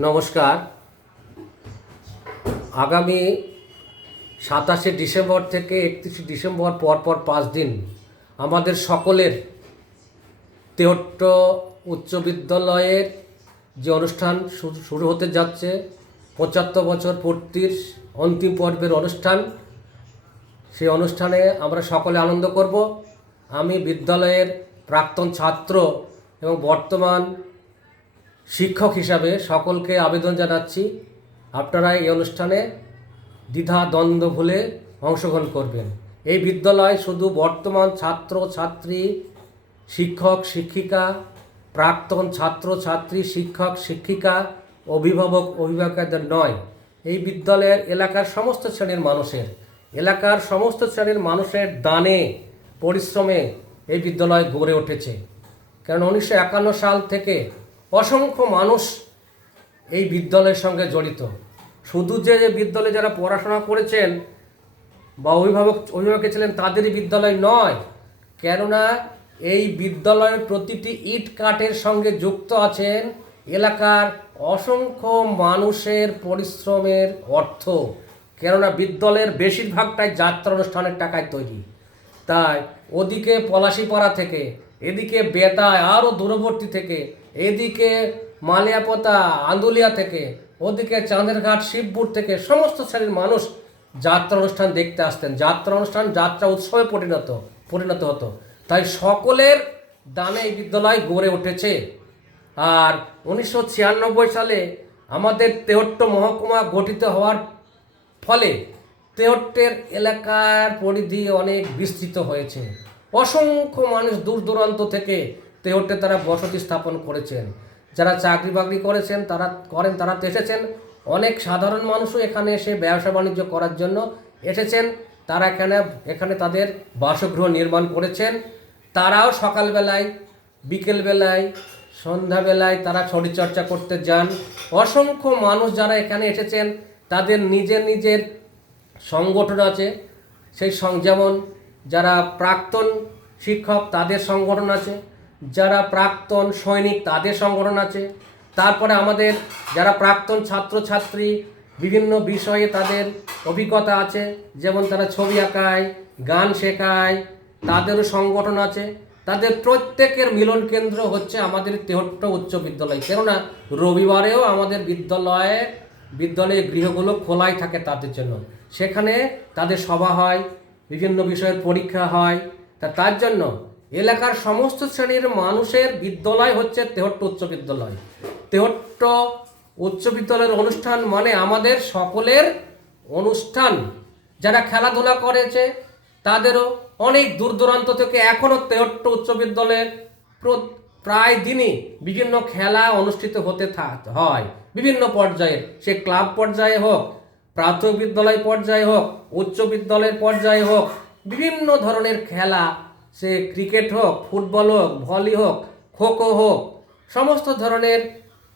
নমস্কার। আগামী সাতাশে ডিসেম্বর থেকে একত্রিশে ডিসেম্বর পরপর পাঁচ দিন আমাদের সকলের তেহট্ট উচ্চ বিদ্যালয়ের যে অনুষ্ঠান শুরু হতে যাচ্ছে, পঁচাত্তর বছর পূর্তির অন্তিম পর্বের অনুষ্ঠান, সেই অনুষ্ঠানে আমরা সকলে আনন্দ করব। আমি বিদ্যালয়ের প্রাক্তন ছাত্র এবং বর্তমান শিক্ষক হিসাবে সকলকে আবেদন জানাচ্ছি। আপনারা এই অনুষ্ঠানে দ্বিধা দ্বন্দ্ব ভুলে অংশগ্রহণ করবেন। এই বিদ্যালয় শুধু বর্তমান ছাত্র, ছাত্রী, শিক্ষক, শিক্ষিকা, প্রাক্তন ছাত্র, ছাত্রী, শিক্ষক, শিক্ষিকা, অভিভাবক, অভিভাবকদের নয়। এই বিদ্যালয়ের এলাকার সমস্ত শ্রেণির মানুষের, এলাকার সমস্ত শ্রেণির মানুষের দানে, পরিশ্রমে এই বিদ্যালয় গড়ে উঠেছে। কারণ উনিশশো একান্ন সাল থেকে অসংখ্য মানুষ এই বিদ্যালয়ের সঙ্গে জড়িত। শুধু যে বিদ্যালয়ে যারা পড়াশোনা করেছেন বা অভিভাবক অভিভাবক ছিলেন তাদেরই বিদ্যালয় নয়, কেননা এই বিদ্যালয়ের প্রতিটি ইট কাঠের সঙ্গে যুক্ত আছেন এলাকার অসংখ্য মানুষের পরিশ্রমের অর্থ, কেননা বিদ্যালয়ের বেশিরভাগটাই যাত্রা অনুষ্ঠানের টাকায় তৈরি। তাই ওদিকে পলাশিপাড়া থেকে, এদিকে বেতায়, আরও দূরবর্তী থেকে এদিকে মালিয়াপোতা, আন্দুলিয়া থেকে, ওদিকে চাঁদেরঘাট, শিবপুর থেকে সমস্ত শ্রেণির মানুষ যাত্রা অনুষ্ঠান দেখতে আসতেন। যাত্রা অনুষ্ঠান, যাত্রা উৎসবে পরিণত পরিণত হতো। তাই সকলের দানে এই বিদ্যালয় গড়ে উঠেছে। আর উনিশশো ছিয়ানব্বই সালে আমাদের তেহট্ট মহকুমা গঠিত হওয়ার ফলে তেহট্টের এলাকার পরিধি অনেক বিস্তৃত হয়েছে। অসংখ্য মানুষ দূর দূরান্ত থেকে তেহট্টে তারা বসতি স্থাপন করেছেন। যারা চাকরি বাকরি করেছেন, তারা করেন, তারা তো এসেছেন। অনেক সাধারণ মানুষও এখানে এসে ব্যবসা বাণিজ্য করার জন্য এসেছেন। তারা এখানে এখানে তাদের বাসগৃহ নির্মাণ করেছেন। তারাও সকালবেলায়, বিকেলবেলায়, সন্ধ্যাবেলায় তারা শরীরচর্চা করতে যান। অসংখ্য মানুষ যারা এখানে এসেছেন, তাদের নিজের নিজের সংগঠন আছে। সেই যেমন যারা প্রাক্তন শিক্ষক, তাদের সংগঠন আছে। যারা প্রাক্তন সৈনিক, তাদের সংগঠন আছে। তারপরে আমাদের যারা প্রাক্তন ছাত্রছাত্রী, বিভিন্ন বিষয়ে তাদের অভিজ্ঞতা আছে। যেমন তারা ছবি আঁকায়, গান শেখায়, তাদেরও সংগঠন আছে। তাদের প্রত্যেকের মিলন কেন্দ্র হচ্ছে আমাদের তেহট্ট উচ্চ বিদ্যালয়। কেননা রবিবারেও আমাদের বিদ্যালয়ে বিদ্যালয়ের গৃহগুলো খোলাই থাকে তাদের জন্য। সেখানে তাদের সভা হয়, বিভিন্ন বিষয়ের পরীক্ষা হয়। তা তার জন্য এলাকার সমস্ত শ্রেণির মানুষের বিদ্যালয় হচ্ছে তেহট্ট উচ্চ বিদ্যালয়। তেহট্ট উচ্চ বিদ্যালয়ের অনুষ্ঠান মানে আমাদের সকলের অনুষ্ঠান। যারা খেলাধুলা করেছে, তাদেরও অনেক দূর দূরান্ত থেকে এখনও তেহট্ট উচ্চ বিদ্যালয়ের প্রায় দিনই বিভিন্ন খেলা অনুষ্ঠিত হতে হয়। বিভিন্ন পর্যায়ের, সে ক্লাব পর্যায়ে হোক, প্রাথমিক বিদ্যালয় পর্যায়ে হোক, উচ্চ বিদ্যালয়ের পর্যায়ে হোক, বিভিন্ন ধরনের খেলা সে ক্রিকেট হোক, ফুটবল হোক, ভলি হোক, খোখো হোক, সমস্ত ধরনের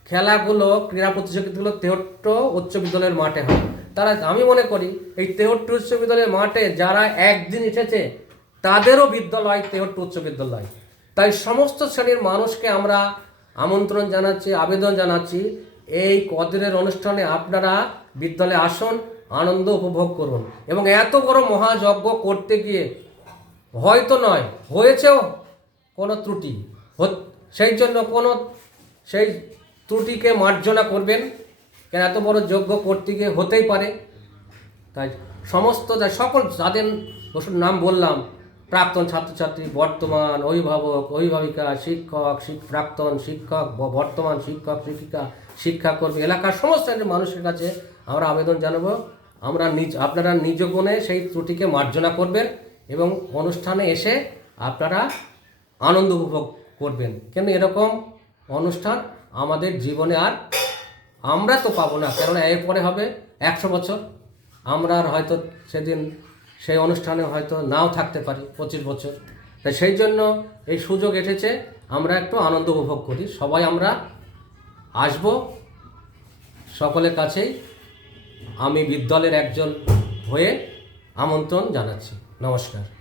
খেলাগুলো, ক্রীড়া প্রতিযোগিতাগুলো তেহট্ট উচ্চ বিদ্যালয়ের মাঠে হয়। তারা, আমি মনে করি, এই তেহট্ট উচ্চ বিদ্যালয়ের মাঠে যারা একদিন এসেছে, তাদেরও বিদ্যালয় তেহট্ট উচ্চ বিদ্যালয়। তাই সমস্ত শ্রেণির মানুষকে আমরা আমন্ত্রণ জানাচ্ছি, আবেদন জানাচ্ছি, এই কদিনের অনুষ্ঠানে আপনারা বিদ্যালয়ে আসুন, আনন্দ উপভোগ করুন। এবং এত বড় মহাযজ্ঞ করতে গিয়ে হয়তো নয়, হয়েছেও কোনো ত্রুটি। সেই জন্য কোনো, সেই ত্রুটিকে মার্জনা করবেন। কেন, এত বড় যোগ্য করতে গিয়ে হতেই পারে। তাই সমস্ত যা, সকল যাদের ওষুধ নাম বললাম, প্রাক্তন ছাত্রছাত্রী, বর্তমান অভিভাবক, অভিভাবিকা, শিক্ষক, শিক, প্রাক্তন শিক্ষক বর্তমান শিক্ষক, শিক্ষিকা, শিক্ষাকর্মী, এলাকার সমস্ত মানুষের কাছে আমরা আবেদন জানাব। আমরা নিজ, আপনারা নিজ গুণে সেই ত্রুটিকে মার্জনা করবেন। এবং অনুষ্ঠানে এসে আপনারা আনন্দ উপভোগ করবেন। কেন এরকম অনুষ্ঠান আমাদের জীবনে আর আমরা তো পাবো না, কেননা এরপরে হবে একশো বছর। আমরা আর হয়তো সেদিন সেই অনুষ্ঠানে হয়তো নাও থাকতে পারি পঁচিশ বছর। তাই সেই জন্য এই সুযোগ এসেছে, আমরা একটু আনন্দ উপভোগ করি। সবাই আমরা আসব সকলের কাছেই। আমি বিদ্যালয়ের একজন হয়ে আমন্ত্রণ জানাচ্ছি। নমস্কার।